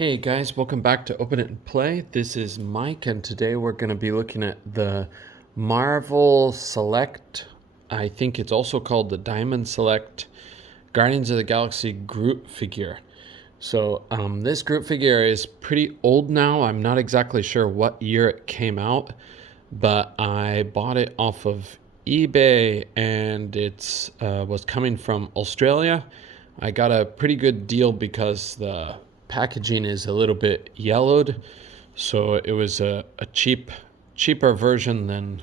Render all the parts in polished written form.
Hey guys, welcome back to Open It and Play. This is Mike, and today we're going to be looking at the Marvel Select, I think it's also called the Diamond Select, Guardians of the Galaxy Groot figure. So this Groot figure is pretty old now. I'm not exactly sure what year it came out, but I bought it off of eBay, and it's was coming from Australia. I got a pretty good deal because the packaging is a little bit yellowed, so it was a cheaper version than,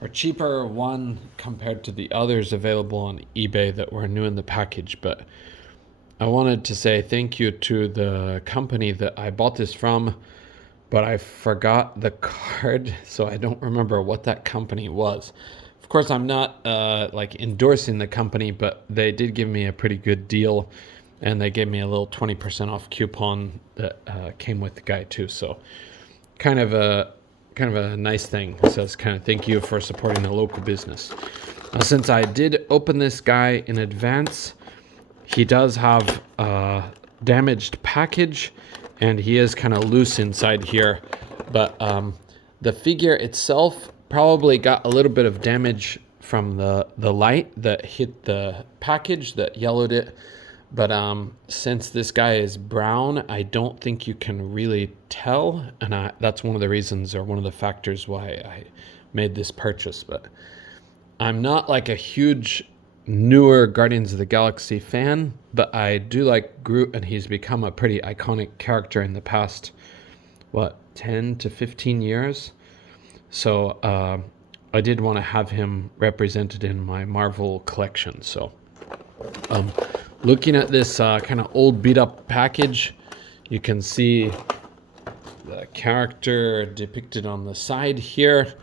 or cheaper one compared to the others available on eBay that were new in the package. But I wanted to say thank you to the company that I bought this from, but I forgot the card, so I don't remember what that company was. Of course, I'm not like endorsing the company, but they did give me a pretty good deal, and they gave me a little 20% off coupon that came with the guy too. So kind of a nice thing. It says kind of thank you for supporting the local business. Now, since I did open this guy in advance, he does have a damaged package, and he is kind of loose inside here. But the figure itself probably got a little bit of damage from the light that hit the package that yellowed it. But since this guy is brown, I don't think you can really tell. And that's one of the reasons, or one of the factors why I made this purchase. But I'm not like a huge newer Guardians of the Galaxy fan, but I do like Groot, and he's become a pretty iconic character in the past, 10 to 15 years. So I did want to have him represented in my Marvel collection. So looking at this kind of old beat up package, you can see the character depicted on the side here,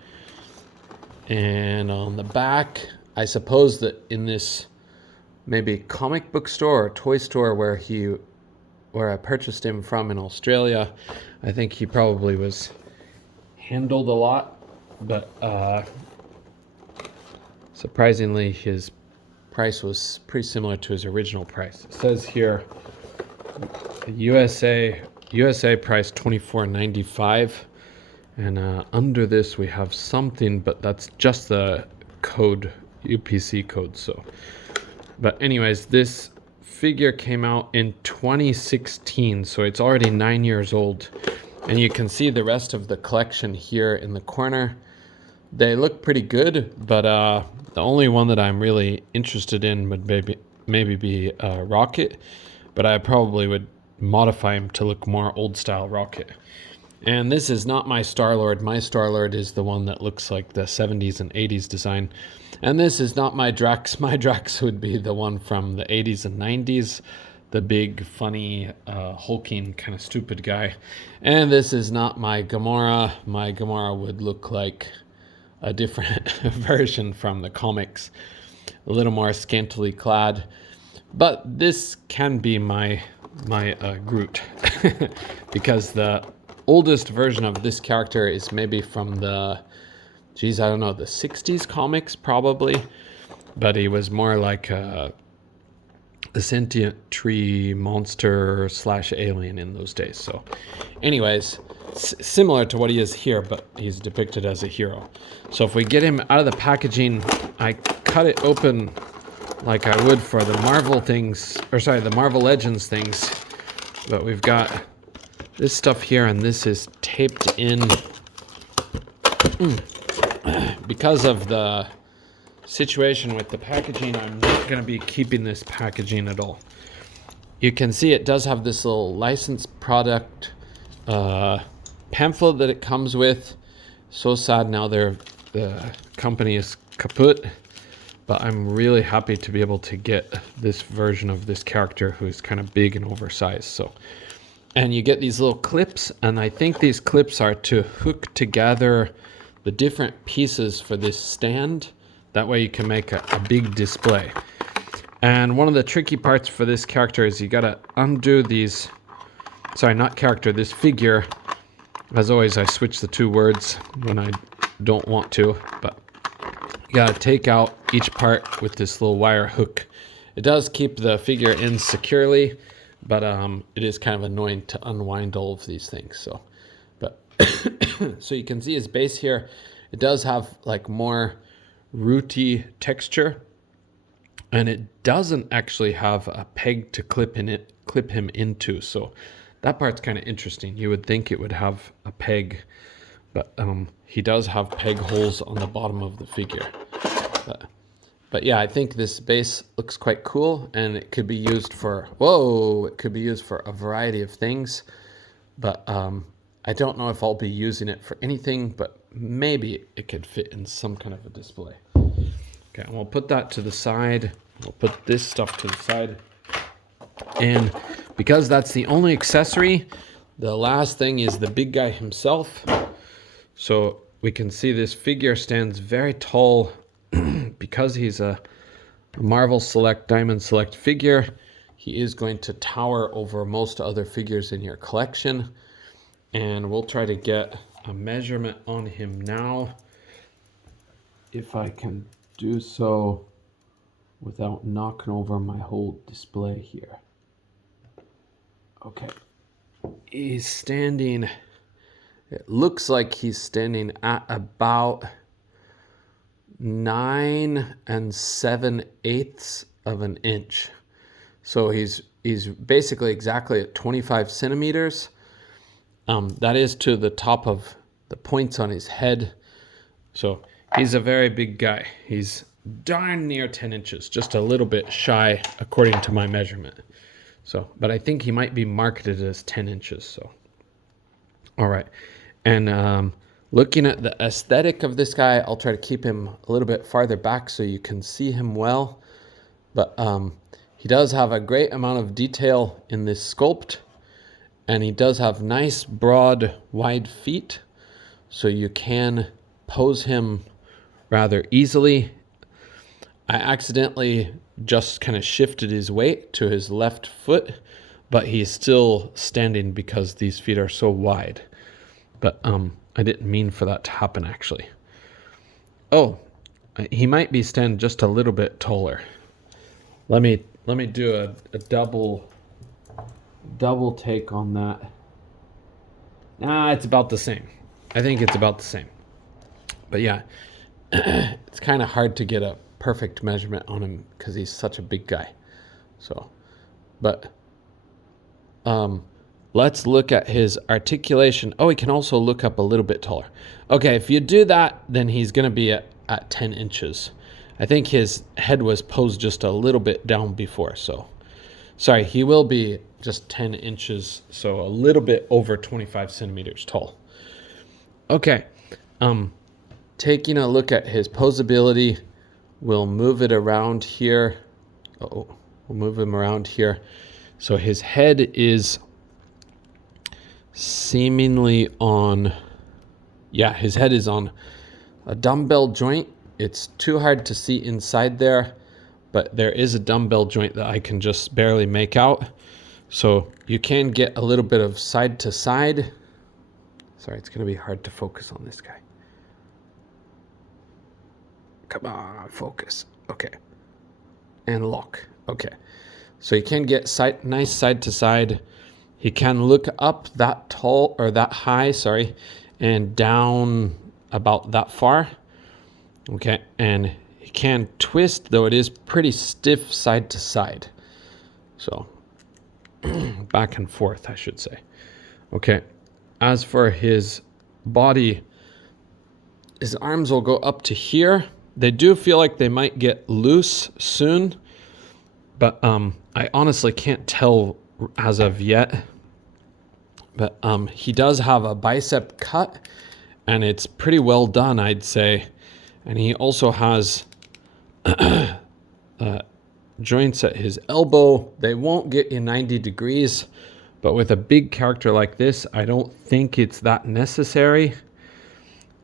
and on the back. I suppose that in this maybe comic book store or toy store where I purchased him from in Australia, I think he probably was handled a lot, but surprisingly his price was pretty similar to his original price. It says here USA price $24.95, and under this we have something, but that's just the code, UPC code. So but anyways, this figure came out in 2016, so it's already 9 years old, and you can see the rest of the collection here in the corner. They look pretty good, but the only one that I'm really interested in would maybe be Rocket, but I probably would modify him to look more old style Rocket. And this is not my Star-Lord. My Star-Lord is the one that looks like the 70s and 80s design. And this is not my Drax. My Drax would be the one from the 80s and 90s, the big, funny, hulking, kind of stupid guy. And this is not my Gamora. My Gamora would look like a different version from the comics, a little more scantily clad. But this can be my Groot, because the oldest version of this character is maybe from the, I don't know, the 60s comics probably, but he was more like a sentient tree monster / alien in those days. So anyways, similar to what he is here, but he's depicted as a hero. So if we get him out of the packaging, I cut it open like I would for the Marvel things, or sorry, the Marvel Legends things, but we've got this stuff here, and this is taped in. Because of the situation with the packaging, I'm not going to be keeping this packaging at all. You can see it does have this little licensed product pamphlet that it comes with. So sad now the company is kaput, but I'm really happy to be able to get this version of this character who's kind of big and oversized. So, and you get these little clips, and I think these clips are to hook together the different pieces for this stand. That way you can make a big display. And one of the tricky parts for this character is you gotta undo these, this figure. As always, I switch the two words when I don't want to, but you gotta take out each part with this little wire hook. It does keep the figure in securely, but it is kind of annoying to unwind all of these things. So, but so you can see his base here. It does have like more rooty texture, and it doesn't actually have a peg to clip him into. So that part's kind of interesting. You would think it would have a peg, but he does have peg holes on the bottom of the figure. But yeah, I think this base looks quite cool, and it could be used for, it could be used for a variety of things. But I don't know if I'll be using it for anything, but maybe it could fit in some kind of a display. Okay, and we'll put that to the side. We'll put this stuff to the side. And because that's the only accessory, the last thing is the big guy himself. So we can see this figure stands very tall because he's a Marvel Select Diamond Select figure. He is going to tower over most other figures in your collection. And we'll try to get a measurement on him now, if I can do so without knocking over my whole display here. Okay. He's standing, it looks like he's standing at about 9 7/8 of an inch. So he's basically exactly at 25 centimeters. That is to the top of the points on his head. So he's a very big guy. He's darn near 10 inches, just a little bit shy according to my measurement. So, but I think he might be marketed as 10 inches. So, all right. And looking at the aesthetic of this guy, I'll try to keep him a little bit farther back so you can see him well. But he does have a great amount of detail in this sculpt. And he does have nice, broad, wide feet. So you can pose him rather easily. I accidentally just kind of shifted his weight to his left foot, but he's still standing because these feet are so wide. But I didn't mean for that to happen, actually. Oh, he might be standing just a little bit taller. Let me do a double take on that. It's about the same. I think it's about the same. But yeah, it's kind of hard to get a perfect measurement on him because he's such a big guy. So, but let's look at his articulation. Oh, he can also look up a little bit taller. Okay, if you do that, then he's going to be at 10 inches. I think his head was posed just a little bit down before. So, sorry, he will be just 10 inches, so a little bit over 25 centimeters tall. Okay, taking a look at his posability, we'll move it around here. We'll move him around here. So his head is seemingly on, his head is on a dumbbell joint. It's too hard to see inside there, but there is a dumbbell joint that I can just barely make out. So you can get a little bit of side to side. Sorry, it's going to be hard to focus on this guy. Come on, focus. Okay. And lock. Okay. So you can get nice side to side. He can look up that tall, or that high, and down about that far. Okay. And he can twist, though it is pretty stiff side to side. So back and forth, I should say. Okay. As for his body, his arms will go up to here. They do feel like they might get loose soon, but I honestly can't tell as of yet. But he does have a bicep cut, and it's pretty well done, I'd say. And he also has joints at his elbow. They won't get you 90 degrees, but with a big character like this, I don't think it's that necessary.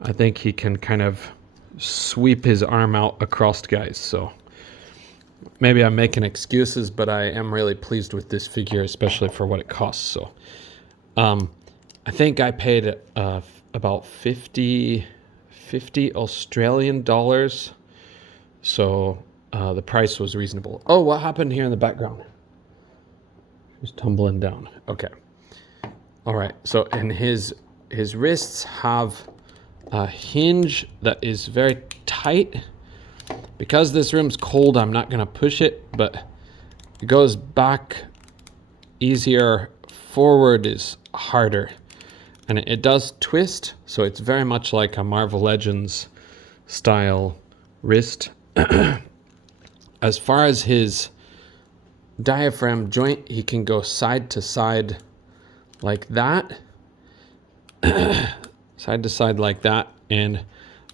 I think he can kind of sweep his arm out across guys. So maybe I'm making excuses, but I am really pleased with this figure, especially for what it costs. So I think I paid about 50 Australian dollars. So the price was reasonable. Oh, what happened here in the background? Just tumbling down. Okay. All right. So, and his wrists have a hinge that is very tight. Because this room's cold, I'm not going to push it, but it goes back easier. Forward is harder. And it does twist, so it's very much like a Marvel Legends style wrist. As far as his diaphragm joint, he can go side to side like that. Side to side like that, and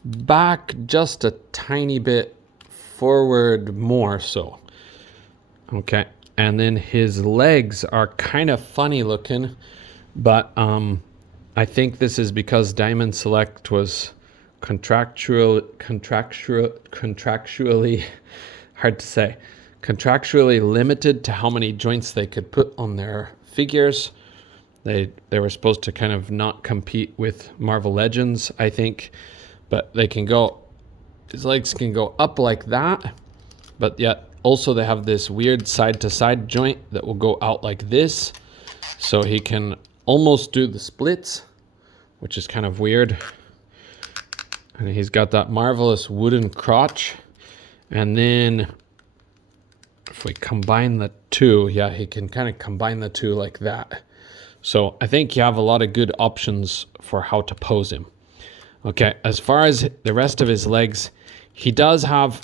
back just a tiny bit, forward more so. Okay, and then his legs are kind of funny looking, but I think this is because Diamond Select was contractually hard to say, contractually limited to how many joints they could put on their figures. They were supposed to kind of not compete with Marvel Legends, I think, but they can go, his legs can go up like that, but yet also they have this weird side to side joint that will go out like this, so he can almost do the splits, which is kind of weird. And he's got that marvelous wooden crotch. And then if we combine the two, yeah, he can kind of combine the two like that. So I think you have a lot of good options for how to pose him. Okay, as far as the rest of his legs, he does have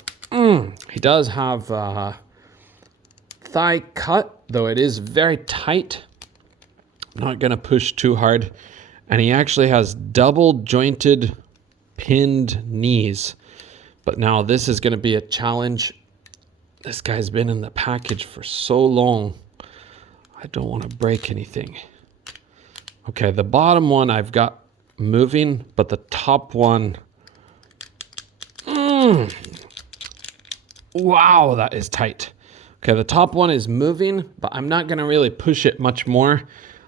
thigh cut, though it is very tight. I'm not gonna push too hard. And he actually has double jointed pinned knees. But now this is gonna be a challenge. This guy's been in the package for so long. I don't want to break anything. Okay, the bottom one I've got moving, but the top one, wow, that is tight. Okay, the top one is moving, but I'm not gonna really push it much more.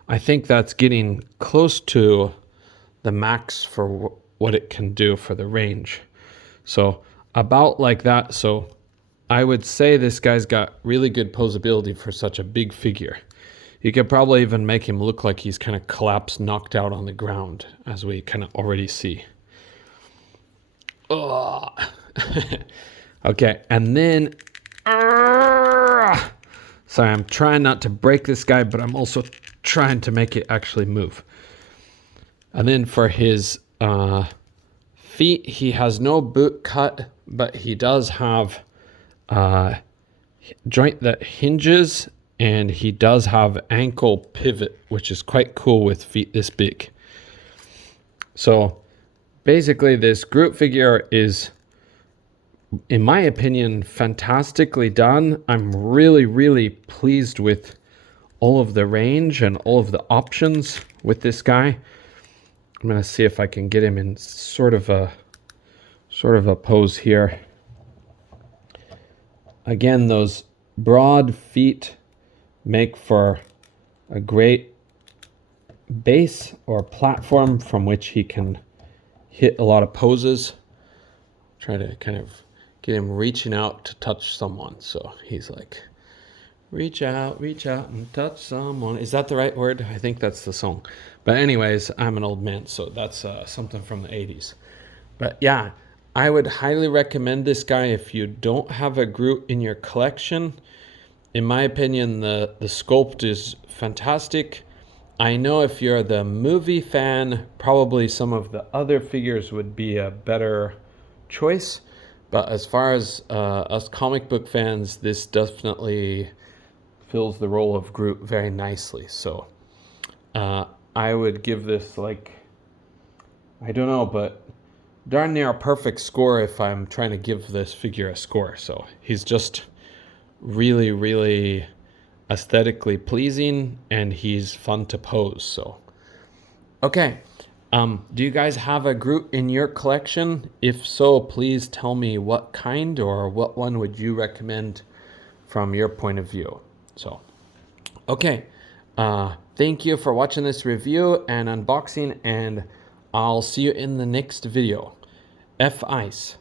I think that's getting close to the max for what it can do for the range. So about like that. So I would say this guy's got really good posability for such a big figure. You could probably even make him look like he's kind of collapsed, knocked out on the ground, as we kind of already see. Oh. Okay, and then... sorry, I'm trying not to break this guy, but I'm also trying to make it actually move. And then for his feet, he has no boot cut, but he does have a joint that hinges, and he does have ankle pivot, which is quite cool with feet this big. So basically this Groot figure is, in my opinion, fantastically done. I'm really, really pleased with all of the range and all of the options with this guy. I'm going to see if I can get him in sort of a pose here. Again, those broad feet make for a great base or platform from which he can hit a lot of poses. Try to kind of get him reaching out to touch someone. So he's like, reach out and touch someone. Is that the right word? I think that's the song. But anyways, I'm an old man, so that's something from the 80s. But yeah, I would highly recommend this guy if you don't have a Groot in your collection. In my opinion, the sculpt is fantastic. I know if you're the movie fan, probably some of the other figures would be a better choice. But as far as us comic book fans, this definitely fills the role of Groot very nicely. So I would give this, like, I don't know, but darn near a perfect score if I'm trying to give this figure a score. So he's just really, really aesthetically pleasing, and he's fun to pose. So okay, do you guys have a Groot in your collection? If so, please tell me what kind, or what one would you recommend from your point of view. So okay, thank you for watching this review and unboxing, and I'll see you in the next video. F ice.